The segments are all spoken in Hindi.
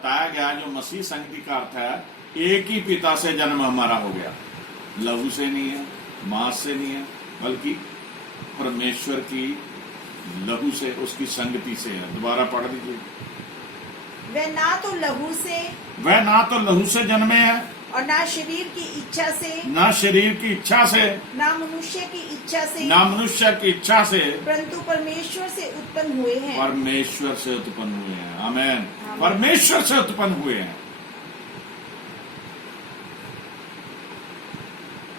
बताया गया जो मसीह संगति का अर्थ है, एक ही पिता से जन्म हमारा हो गया, लहू से नहीं है, मांस से नहीं है, बल्कि परमेश्वर की लहू से, उसकी संगति से है। दोबारा पढ़ दीजिए। वह ना तो लहू से वह ना तो लहू से जन्मे हैं, और ना शरीर की इच्छा से, ना शरीर की इच्छा से, ना मनुष्य की इच्छा से, ना मनुष्य की इच्छा से, परंतु परमेश्वर से उत्पन्न हुए हैं। परमेश्वर से उत्पन्न हुए हैं। आमीन। आमीन। परमेश्वर से उत्पन्न हुए हैं।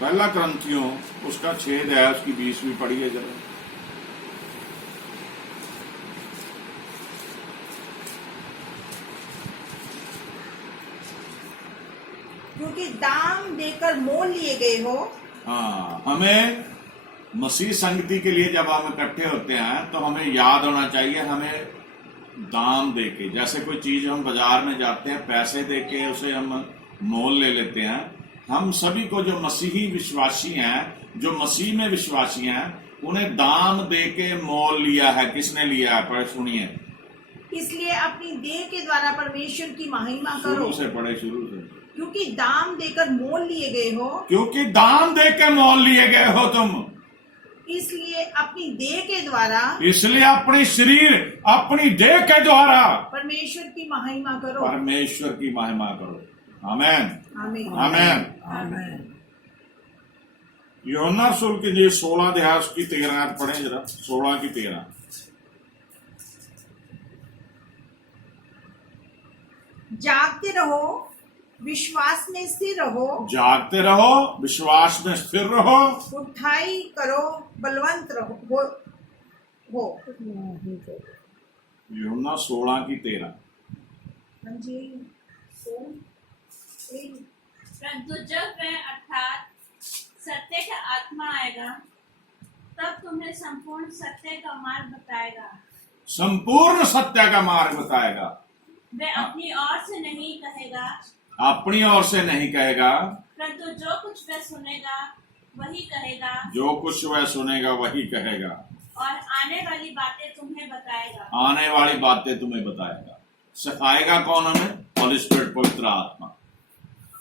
पहला क्रंथियों उसका 6 है, उसकी 20वीं पढ़िए जरा। क्योंकि दाम देकर मोल लिए गए हो। हाँ, हमें मसीह संगति के लिए जब हम इकट्ठे होते हैं तो हमें याद होना चाहिए, हमें दाम देके, जैसे कोई चीज हम बाजार में जाते हैं, पैसे देके उसे हम मोल ले लेते हैं। हम सभी को जो मसीही विश्वासी हैं, जो मसीह में विश्वासी हैं, उन्हें दाम देके मोल लिया है। किसने लिया है? पढ़े सुनिए। इसलिए अपनी देह के द्वारा परमेश्वर की महिमा शुरू करो। से पढ़े, शुरू से। क्योंकि दाम देकर मोल लिए गए हो। क्योंकि दाम देके मोल लिए गए हो तुम, इसलिए अपनी देह के द्वारा, इसलिए अपनी शरीर, अपनी देह के द्वारा परमेश्वर की महिमा करो। परमेश्वर की महिमा करो। आमीन। आमीन। आमीन। आमीन। यूहन्ना रसूल की जी 16 अध्याय की 13 आयत पढ़े जरा। 16 की 13। जागते रहो, विश्वास में स्थिर रहो। जागते रहो, विश्वास में स्थिर रहो। उठाई करो, बलवंत रहो हो। यूहन्ना 16 की 13। हाँ जी। परंतु जब वह अर्थात सत्य का आत्मा आएगा, तब तुम्हें संपूर्ण सत्य का मार्ग बताएगा। संपूर्ण सत्य का मार्ग बताएगा। वह अपनी ओर से नहीं कहेगा, अपनी ओर से नहीं कहेगा, परंतु जो कुछ वह सुनेगा वही कहेगा, जो कुछ वह सुनेगा वही कहेगा, और आने वाली बातें तुम्हें बताएगा। आने वाली बातें तुम्हें बताएगा। सिखाएगा कौन हमें? होली स्पिरिट, पवित्र आत्मा।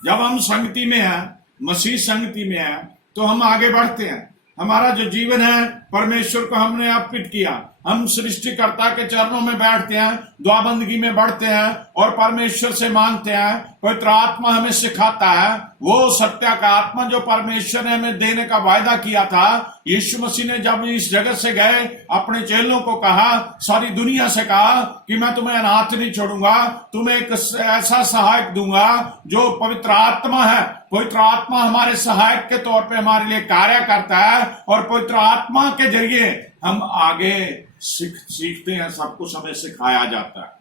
जब हम संगति में हैं, मसीह संगति में हैं, तो हम आगे बढ़ते हैं। हमारा जो जीवन है, परमेश्वर को हमने अर्पित किया, हम सृष्टिकर्ता के चरणों में बैठते हैं, द्वाबंदगी में बढ़ते हैं और परमेश्वर से मांगते हैं। पवित्र आत्मा हमें सिखाता है, वो सत्य का आत्मा जो परमेश्वर ने हमें देने का वायदा किया था। यीशु मसीह ने जब इस जगत से गए, अपने चेलों को कहा, सारी दुनिया से कहा कि मैं तुम्हें अनाथ नहीं छोड़ूंगा, तुम्हें एक ऐसा सहायक दूंगा जो पवित्र आत्मा है। पवित्र आत्मा हमारे सहायक के तौर पे हमारे लिए कार्य करता है, और पवित्र आत्मा के जरिए हम आगे सीखते हैं, सब कुछ हमें सिखाया जाता है।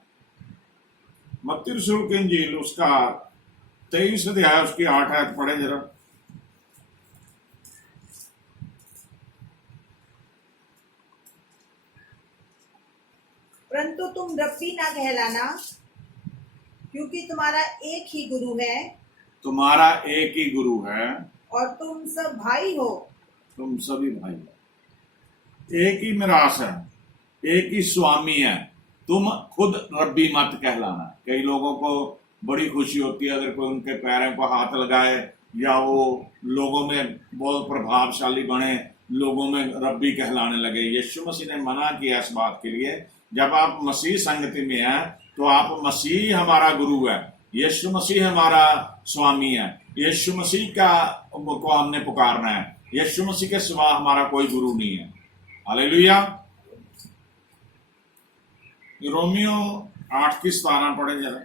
मत्ती रसूल की इंजील उसका 23 अध्याय उसकी 8 आयत पढ़े जरा। परंतु तुम रब्बी ना कहलाना, क्योंकि तुम्हारा एक ही गुरु है, तुम्हारा एक ही गुरु है, और तुम सब भाई हो। तुम सभी भाई हो। एक ही मिरास है, एक ही स्वामी है। तुम खुद रब्बी मत कहलाना। कई लोगों को बड़ी खुशी होती है अगर कोई उनके पैरों को हाथ लगाए, या वो लोगों में बहुत प्रभावशाली बने, लोगों में रब्बी कहलाने लगे। यीशु मसीह ने मना किया इस बात के लिए। जब आप मसीह संगति में हैं तो आप, मसीह हमारा गुरु है, यीशु मसीह हमारा स्वामी है, यीशु मसीह का को हमने पुकारना है। यीशु मसीह के सिवा हमारा कोई गुरु नहीं है। हालेलुया। रोमियो 8 की 17 पढ़े जरा।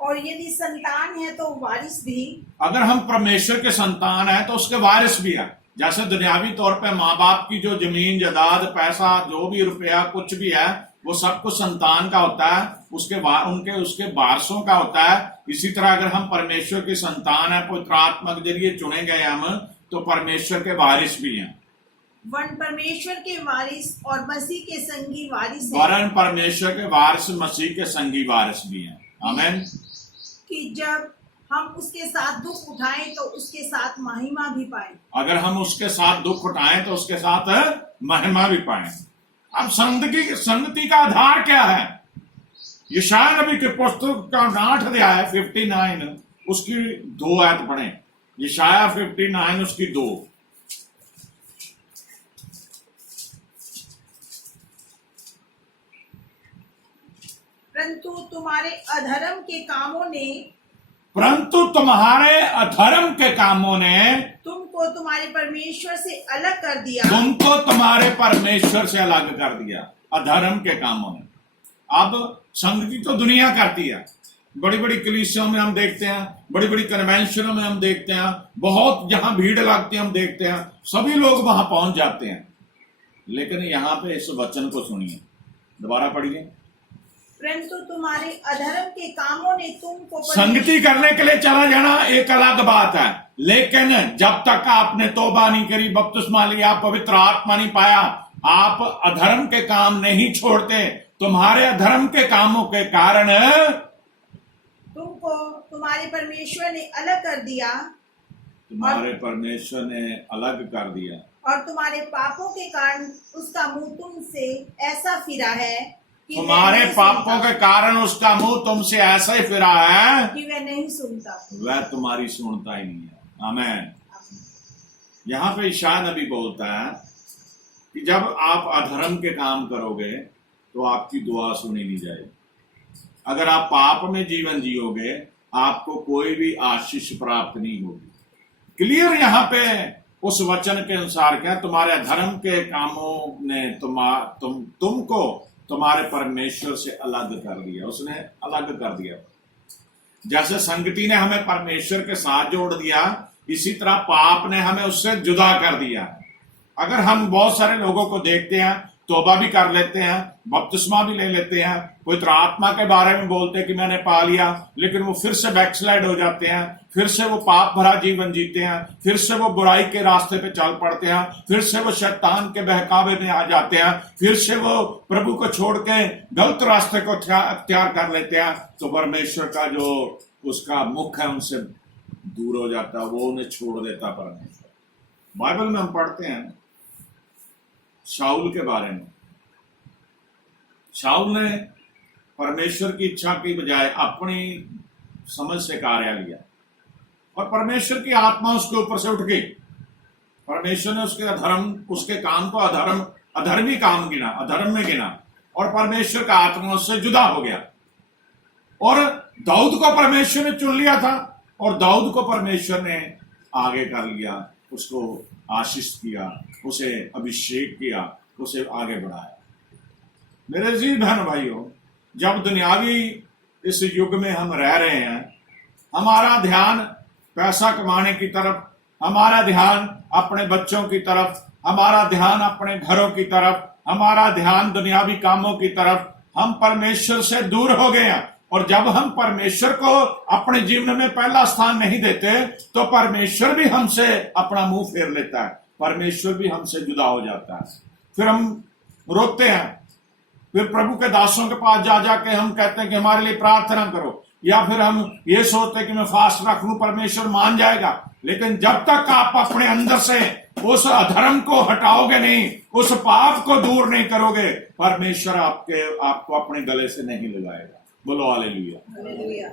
और यदि संतान है तो वारिस भी। अगर हम परमेश्वर के संतान हैं तो उसके वारिस भी है। जैसे दुनियावी तौर पे माँ बाप की जो जमीन जायदाद, पैसा, जो भी रुपया कुछ भी है, वो सब कुछ संतान का होता है, उसके वारसों का होता है। इसी तरह अगर हम परमेश्वर की संतान है, पवित्र आत्मा के जरिए चुने गए हम, तो परमेश्वर के वारिस भी हैं। वरन परमेश्वर के वारिस और मसीह के संगी वारिस हैं। वरन परमेश्वर के वारिस, मसीह के संगी वारिस भी हैं। आमीन। कि जब हम उसके साथ दुख उठाएं तो उसके साथ महिमा भी पाएं। अगर हम उसके साथ दुख उठाएं तो उसके साथ महिमा भी पाएं। अब संगति का आधार क्या है? यशायाह नबी के पुस्तक का 8 अध्याय 59 उसकी 2 आयत पढ़ें। यशायाह 59 उसकी 2। परंतु तुम्हारे अधर्म के कामों ने तुमको तुम्हारे परमेश्वर से अलग कर दिया। तुमको तुम्हारे परमेश्वर से अलग कर दिया, अधर्म के कामों ने। अब संगति तो दुनिया करती है। बड़ी बड़ी कलीसियों में हम देखते हैं, बड़ी बड़ी कन्वेंशनों में हम देखते हैं, बहुत जहां भीड़ लगती है हम देखते हैं, सभी लोग वहां पहुंच जाते हैं। लेकिन यहां पे इस वचन को सुनिए, दोबारा पढ़िए। परंतु तुम्हारे अधर्म के कामों ने तुमको संगति करने के लिए चला जाना एक अलग बात है, लेकिन जब तक आपने तौबा नहीं करी, बपतिस्मा लिया, पवित्र आत्मा नहीं पाया, आप अधर्म के काम नहीं छोड़ते। तुम्हारे अधर्म के कामों के कारण तुमको तुम्हारे परमेश्वर ने अलग कर दिया। तुम्हारे परमेश्वर ने अलग कर दिया और तुम्हारे पापों के कारण उसका मुंह तुमसे ऐसा फिरा है कि तुम्हारे पापों के कारण उसका मुंह तुमसे ऐसा ही फिरा है कि वह नहीं सुनता। वह तुम्हारी सुनता ही नहीं है। आमीन। यहाँ पे यशायाह नबी बोलता है कि जब आप अधर्म के काम करोगे तो आपकी दुआ सुनी नहीं जाएगी। अगर आप पाप में जीवन जियोगे आपको कोई भी आशीष प्राप्त नहीं होगी। क्लियर यहाँ पे उस वचन के अनुसार क्या, तुम्हारे धर्म के कामों ने तुमको तुम्हारे परमेश्वर से अलग कर दिया। उसने अलग कर दिया। जैसे संगति ने हमें परमेश्वर के साथ जोड़ दिया, इसी तरह पाप ने हमें उससे जुदा कर दिया। अगर हम बहुत सारे लोगों को देखते हैं, तौबा भी कर लेते हैं, बपतिस्मा भी ले लेते हैं, पवित्र आत्मा के बारे में बोलते हैं कि मैंने पा लिया, लेकिन वो फिर से बैकस्लाइड हो जाते हैं, फिर से वो पाप भरा जीवन जीते हैं, फिर से वो बुराई के रास्ते पे चल पड़ते हैं, फिर से वो शैतान के बहकावे में आ जाते हैं, फिर से वो प्रभु को छोड़ के गलत रास्ते को अख्तियार कर लेते हैं। तो परमेश्वर का जो उसका मुख है उनसे दूर हो जाता है, वो उन्हें छोड़ देता परमेश्वर। बाइबल में हम पढ़ते हैं शाऊल के बारे में। शाऊल ने परमेश्वर की इच्छा की बजाय अपनी समझ से कार्य लिया और परमेश्वर की आत्मा उसके ऊपर से उठ गई। परमेश्वर ने उसके काम को अधर्मी काम गिना, अधर्म में गिना, और परमेश्वर का आत्मा उससे जुदा हो गया। और दाऊद को परमेश्वर ने चुन लिया था और दाऊद को परमेश्वर ने आगे कर लिया, उसको आशीष किया, उसे अभिषेक किया, उसे आगे बढ़ाया। मेरे जी बहन भाइयों, जब दुनियावी इस युग में हम रह रहे हैं, हमारा ध्यान पैसा कमाने की तरफ, हमारा ध्यान अपने बच्चों की तरफ, हमारा ध्यान अपने घरों की तरफ, हमारा ध्यान दुनियावी कामों की तरफ, हम परमेश्वर से दूर हो गए हैं। और जब हम परमेश्वर को अपने जीवन में पहला स्थान नहीं देते तो परमेश्वर भी हमसे अपना मुंह फेर लेता है, परमेश्वर भी हमसे जुदा हो जाता है। फिर हम रोते हैं, फिर प्रभु के दासों के पास जा जाके हम कहते हैं कि हमारे लिए प्रार्थना करो, या फिर हम ये सोचते हैं कि मैं फास्ट रख लूं, परमेश्वर मान जाएगा। लेकिन जब तक आप अपने अंदर से उस अधर्म को हटाओगे नहीं, उस पाप को दूर नहीं करोगे, परमेश्वर आपको अपने गले से नहीं लगाएगा। बोलो हालेलुया। हालेलुया।